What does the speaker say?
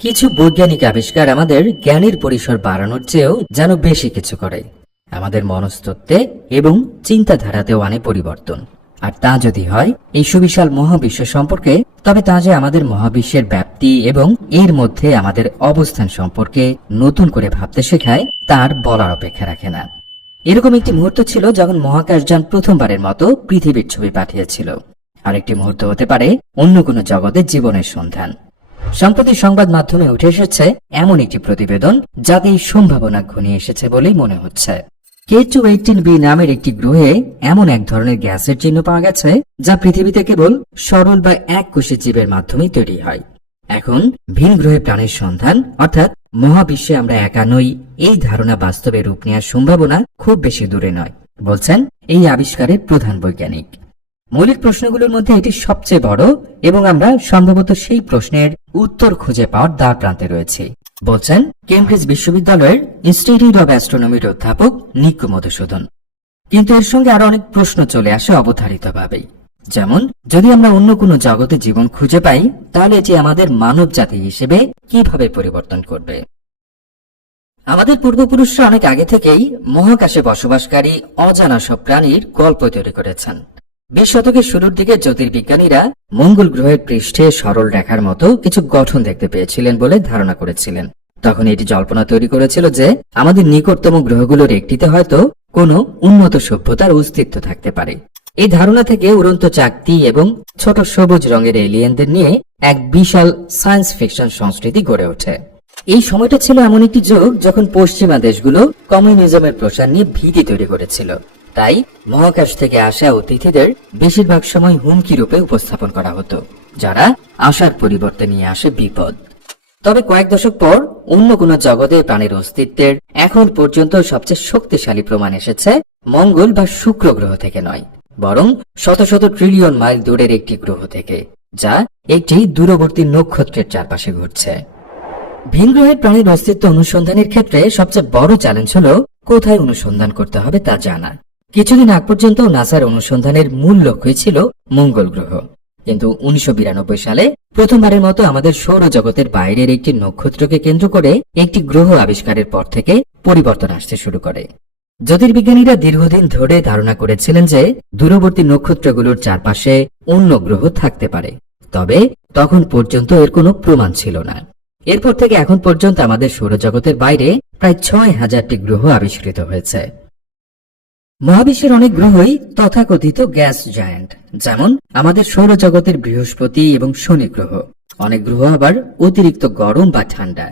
কিছু বৈজ্ঞানিক আবিষ্কার আমাদের জ্ঞানের পরিসর বাড়ানোর চেয়েও যেন বেশি কিছু করে। আমাদের মনস্তত্ত্বে এবং চিন্তাধারাতেও আনে পরিবর্তন। আর তা যদি হয়, এই সুবিশাল মহাবিশ্ব সম্পর্কে, তবে তা যে আমাদের মহাবিশ্বের ব্যাপ্তি এবং এর মধ্যে আমাদের অবস্থান সম্পর্কে নতুন করে ভাবতে শেখায়, তার বলার অপেক্ষা রাখে না। এরকম একটি মুহূর্ত ছিল যখন মহাকাশযান প্রথমবারের মতো পৃথিবীর ছবি পাঠিয়েছিল। আরেকটি মুহূর্ত হতে পারে অন্য কোনো জগতের জীবনের সন্ধান। সম্প্রতি সংবাদ মাধ্যমে উঠে এসেছে এমন একটি প্রতিবেদন যাতে এই সম্ভাবনা ঘনিয়ে এসেছে বলেই মনে হচ্ছে। কে টু এইটিন বি নামের একটি গ্রহে এমন এক ধরনের গ্যাসের চিহ্ন পাওয়া গেছে যা পৃথিবীতে কেবল সরল বা এক কোষী জীবের মাধ্যমেই তৈরি হয়। এখন ভিন গ্রহে প্রাণের সন্ধান, অর্থাৎ মহাবিশ্বে আমরা একা নই, এই ধারণা বাস্তবে রূপ নেওয়ার সম্ভাবনা খুব বেশি দূরে নয়, বলছেন এই আবিষ্কারের প্রধান বৈজ্ঞানিক। মৌলিক প্রশ্নগুলোর মধ্যে এটি সবচেয়ে বড় এবং আমরা সম্ভবত সেই প্রশ্নের উত্তর খুঁজে পাওয়ার দ্বার প্রান্তে রয়েছে। বলছেন, কেমব্রিজ বিশ্ববিদ্যালয়ের ইনস্টিটিউট অব অ্যাস্ট্রোনমির অধ্যাপক নিক্কু মধুসূদন। কিন্তু এর সঙ্গে আরও অনেক প্রশ্ন চলে আসে অবধারিতভাবেই। যেমন, যদি আমরা অন্য কোনো জগতে জীবন খুঁজে পাই, তাহলে এটি আমাদের মানব জাতি হিসেবে কীভাবে পরিবর্তন করবে? আমাদের পূর্বপুরুষরা অনেক আগে থেকেই মহাকাশে বসবাসকারী অজানা সব প্রাণীর গল্প তৈরি করেছেন। বিশ শতকের শুরুর দিকে জ্যোতির্বিজ্ঞানীরা মঙ্গল গ্রহের পৃষ্ঠে সরল রেখার মতো কিছু গঠন দেখতে পেয়েছিলেন বলে ধারণা করেছিলেন। তখন এটি জল্পনা তৈরি করেছিল যে আমাদের নিকটতম গ্রহগুলোর একটিতে হয়তো কোনো উন্নত সভ্যতার অস্তিত্ব থাকতে পারে। এই ধারণা থেকে উড়ন্ত চাকতি এবং ছোট সবুজ রঙের এলিয়েনদের নিয়ে এক বিশাল সায়েন্স ফিকশন সংস্কৃতি গড়ে ওঠে। এই সময়টা ছিল এমন একটি যুগ যখন পশ্চিমা দেশগুলো কমিউনিজমের প্রসার নিয়ে ভীতি তৈরি করেছিল। তাই মহাকাশ থেকে আসা অতিথিদের বেশিরভাগ সময় হুমকি রূপে উপস্থাপন করা হতো, যারা আশার পরিবর্তে নিয়ে আসে বিপদ। তবে কয়েক দশক পর অন্য কোনো জগতে প্রাণীর অস্তিত্বের এখন পর্যন্ত সবচেয়ে শক্তিশালী প্রমাণ এসেছে মঙ্গল বা শুক্র গ্রহ থেকে নয়, বরং শত শত ট্রিলিয়ন মাইল দূরের একটি গ্রহ থেকে, যা একটি দূরবর্তী নক্ষত্রের চারপাশে ঘুরছে। ভিন গ্রহের প্রাণীর অস্তিত্ব অনুসন্ধানের ক্ষেত্রে সবচেয়ে বড় চ্যালেঞ্জ হল কোথায় অনুসন্ধান করতে হবে তা জানা। কিছুদিন আগ পর্যন্ত নাসার অনুসন্ধানের মূল লক্ষ্যই ছিল মঙ্গল গ্রহ। কিন্তু উনিশশো বিরানব্বই সালে প্রথমবারের মতো আমাদের সৌরজগতের বাইরের একটি নক্ষত্রকে কেন্দ্র করে একটি গ্রহ আবিষ্কারের পর থেকে পরিবর্তন আসতে শুরু করে। জ্যোতির্বিজ্ঞানীরা দীর্ঘদিন ধরে ধারণা করেছিলেন যে দূরবর্তী নক্ষত্রগুলোর চারপাশে অন্য গ্রহ থাকতে পারে। তবে তখন পর্যন্ত এর কোনো প্রমাণ ছিল না। এরপর থেকে এখন পর্যন্ত আমাদের সৌরজগতের বাইরে প্রায় ছয় হাজারটি গ্রহ আবিষ্কৃত হয়েছে। মহাবিশ্বের অনেক গ্রহই তথাকথিত গ্যাস জায়ান্ট, যেমন আমাদের সৌরজগতের বৃহস্পতি এবং শনি গ্রহ। অনেক গ্রহ আবার অতিরিক্ত গরম বা ঠান্ডা।